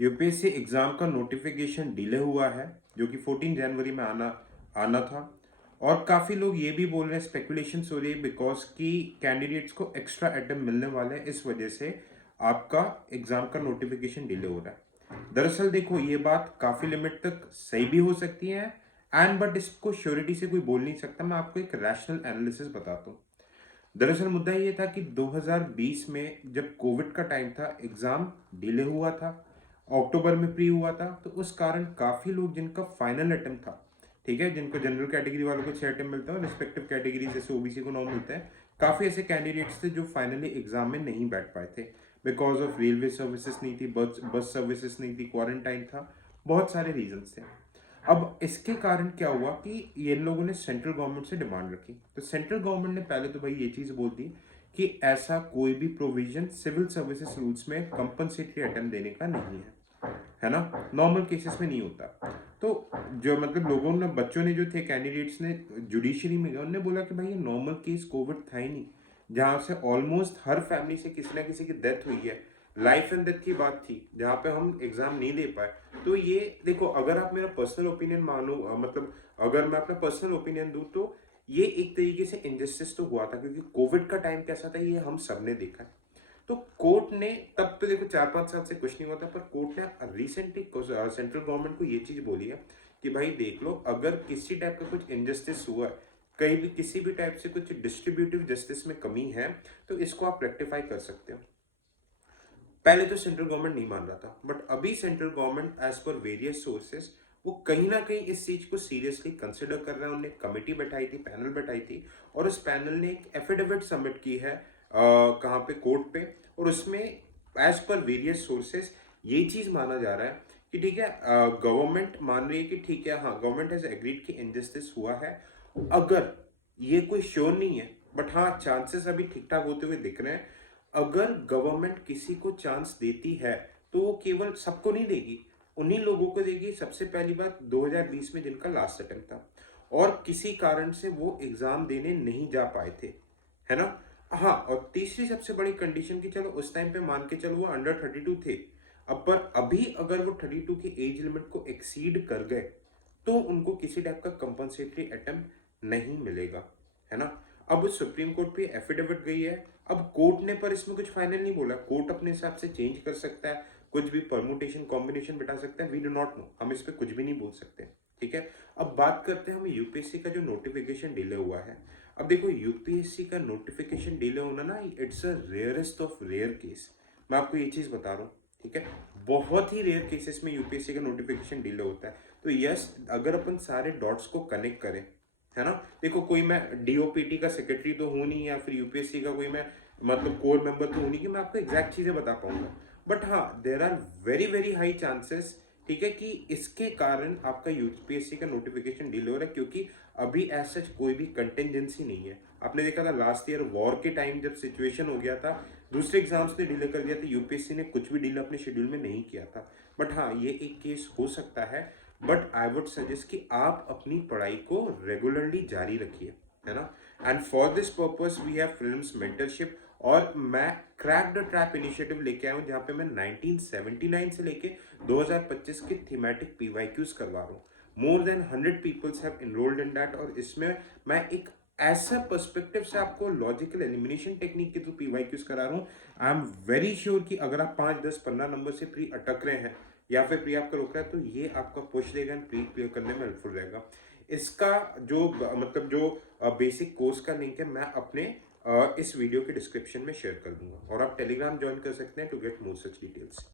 UPSC exam का notification delay हुआ है जो कि 14 जनवरी में आना आना था। और काफ़ी लोग ये भी बोल रहे हैं, स्पेकुलेशन हो रही है बिकॉज कि कैंडिडेट्स को एक्स्ट्रा अटेम्प्ट मिलने वाले हैं, इस वजह से आपका एग्जाम का नोटिफिकेशन डिले हो रहा है। दरअसल देखो, ये बात काफ़ी लिमिट तक सही भी हो सकती है एंड बट इसको श्योरिटी से कोई बोल नहीं सकता। मैं आपको एक रैशनल एनालिसिस बताता हूँ। दरअसल मुद्दा ये था कि 2020 में जब कोविड का टाइम था, एग्जाम डिले हुआ था, अक्टूबर में प्री हुआ था, तो उस कारण काफ़ी लोग जिनका फाइनल अटेम्प्ट था, ठीक है, जिनको जनरल कैटेगरी वालों को 6 अटेम्प्ट मिलता है, रिस्पेक्टिव कैटेगरी जैसे ओबीसी को 9 मिलता है, काफ़ी ऐसे कैंडिडेट्स थे जो फाइनली एग्जाम में नहीं बैठ पाए थे बिकॉज ऑफ रेलवे सर्विसेज नहीं थी, बस बस सर्विसेज नहीं थी, क्वारंटाइन था, बहुत सारे रीजंस थे। अब इसके कारण क्या हुआ कि ये लोगों ने सेंट्रल गवर्नमेंट से डिमांड रखी, तो सेंट्रल गवर्नमेंट ने पहले तो भाई ये चीज बोल दी कि ऐसा कोई भी प्रोविजन सिविल सर्विसेज रूल्स में कंपनसेटरी अटेम्प्ट देने का नहीं है ना, नॉर्मल केसेस में नहीं होता। तो जो मतलब लोगों ने, बच्चों ने जो थे, कैंडिडेट्स ने जुडिशरी में गए, उन्होंने बोला कि भाई ये नॉर्मल केस कोविड था ही नहीं, जहाँ से ऑलमोस्ट हर फैमिली से किसी ना किसी की डेथ हुई है, लाइफ एंड डेथ की बात थी, जहाँ पे हम एग्जाम नहीं दे पाए। तो ये देखो, अगर आप मेरा पर्सनल ओपिनियन मानो, मतलब अगर मैं अपना पर्सनल ओपिनियन दूं, तो ये एक तरीके से इनजस्टिस तो हुआ था, क्योंकि कोविड का टाइम कैसा था ये हम सब ने देखा है। तो कोर्ट ने, तब तो देखो 4-5 साल से कुछ नहीं होता, पर कोर्ट ने रिसेंटली सेंट्रल गवर्नमेंट को ये चीज बोली है कि भाई देख लो, अगर किसी टाइप का कुछ इनजस्टिस हुआ है, कहीं भी किसी भी टाइप से कुछ डिस्ट्रीब्यूटिव जस्टिस में कमी है, तो इसको आप रेक्टिफाई कर सकते हो। पहले तो सेंट्रल गवर्नमेंट नहीं मान रहा था, बट अभी central government as per various sources वो कहीं ना कहीं इस चीज को सीरियसली कंसिडर कर रहा है। उन्होंने कमेटी बैठाई थी, पैनल बैठाई थी, और उस पैनल ने एक एफिडेविट सबमिट की है कहाँ पे, कोर्ट पे। और उसमें एज पर वेरियस सोर्सेस ये चीज माना जा रहा है कि ठीक है, गवर्नमेंट मान रही है कि ठीक है, हाँ, गवर्नमेंट हैज एग्रीड कि इनजस्टिस हुआ है। अगर ये कोई श्योर नहीं है, बट हाँ चांसेस अभी ठीक ठाक होते हुए दिख रहे हैं। अगर गवर्नमेंट किसी को चांस देती है तो वो केवल सबको नहीं देगी, उन्हीं लोगों को देगी। सबसे पहली बात, 2020 में जिनका लास्ट अटेम्प्ट था और किसी कारण से वो एग्जाम देने नहीं जा पाए थे, है ना। हाँ, और तीसरी सबसे बड़ी कंडीशन की, चलो उस टाइम पे मान के चलो वो अंडर 32 थे, अब पर अभी अगर वो 32 की एज लिमिट को एक्सीड कर गए तो उनको किसी टाइप का कंपनसेटरी अटेम्प्ट नहीं मिलेगा, है ना। अब सुप्रीम कोर्ट पे एफिडेविट गई है। अब कोर्ट ने पर इसमें कुछ फाइनल नहीं बोला, कोर्ट अपने हिसाब से चेंज कर सकता है, कुछ भी परमुटेशन कॉम्बिनेशन बिठा सकता है, वी डू नॉट नो, हम इस पे कुछ भी नहीं बोल सकते, ठीक है। अब बात करते हैं हम यूपीएससी का जो नोटिफिकेशन डिले हुआ है। अब देखो, यूपीएससी का नोटिफिकेशन डिले होना ना, it's a rarest of rare case. मैं आपको ये चीज बता रहा हूँ, ठीक है, बहुत ही रेयर केसेस में यूपीएससी का नोटिफिकेशन डिले होता है। तो यस, अगर अपन सारे डॉट्स को कनेक्ट करें, है ना, देखो कोई मैं डीओपीटी का सेक्रेटरी तो हूं नहीं, या फिर यूपीएससी का कोई मैं मतलब कोर मेंबर तो हूं नहीं कि मैं आपको एग्जैक्ट चीजें बता पाऊंगा, बट हाँ there are very very high chances, ठीक है, कि इसके कारण आपका यूपीएससी का नोटिफिकेशन डिले हो रहा है, क्योंकि अभी एज सच कोई भी कंटिजेंसी नहीं है। आपने देखा था लास्ट ईयर वॉर के टाइम जब सिचुएशन हो गया था, दूसरे एग्जाम्स ने डिले कर दिया था, यूपीएससी ने कुछ भी डिले अपने शेड्यूल में नहीं किया था। बट हाँ, ये एक केस हो सकता है, बट आई वुड सजेस्ट कि आप अपनी पढ़ाई को रेगुलरली जारी रखिए, है ना। And for this purpose we have films mentorship, और मैं क्रैक द ट्रैप इनिशिएटिव लेके आया हूँ, जहाँ पे मैं 1979 से लेके 2025 के थीमेटिक पीवाईक्यूज करवा रहा हूँ। More than 100 peoples have enrolled in that, और इसमें मैं एक ऐसा पर्सपेक्टिव से आपको लॉजिकल एलिमिनेशन टेक्निक के थ्रू पीवाईक्यूज करा रहा हूँ। आई एम वेरी श्योर कि अगर आप 5, 10, 15 नंबर से प्री अटक रहे हैं, या फिर प्री आपका रुक रहा है, तो ये आपका पुश देगा एंड प्री क्लियर करने में हेल्पफुल रहेगा। इसका जो मतलब जो बेसिक कोर्स का लिंक है, मैं अपने इस वीडियो के डिस्क्रिप्शन में शेयर कर दूंगा, और आप टेलीग्राम ज्वाइन कर सकते हैं to get more such details.